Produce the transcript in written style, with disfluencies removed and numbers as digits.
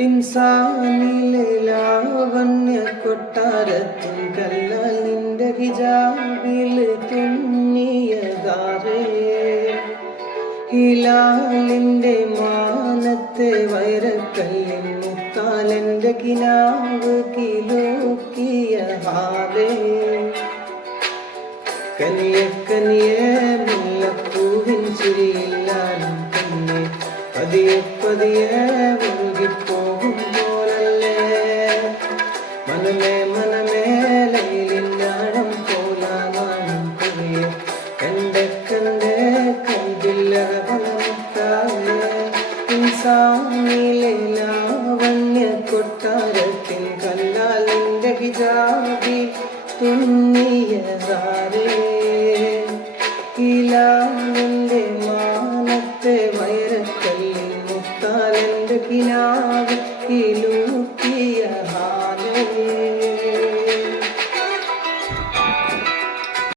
ഇൻസാനിലെ ലാവണ്യ കൊട്ടാരത്തിൻ കല്ലാൽ നിന്റെ ഹിജാബിൽ തുന്നിയതാരേ. ഹിലാലിന്റെ മാനത്തെ വൈരക്കല്ലിൻ മുത്താലെന്റെ കിനാവ് കിലോക്കിയ ഹാവേ. കനിയ കനിയ മുല്ലപ്പൂവിൻ ചിരിയില്ലാലും തന്നെ പതിയെ പതിയെ ഒഴുകിപ്പോകും പോലല്ലേ. മനമേ മനമേ ലൈലിനാടം പോലാനും കുറിയെ കണ്ടെ കണ്ടെ കണ്ടില്ലറവളമുത്താവേ. ഇൻസാനിലെ ലാവണ്യ കൊട്ടാരത്തിൻ കല്ലാൽ നിന്റെ ഹിജാബിൽ തുന്നിയതാരേ. ഹിലാലിന്റെ മാനത്തെ വൈരക്കല്ലിൻ മുത്താലെന്റെ കിനാവ് കിലൂക്കിയ ഹാലേ.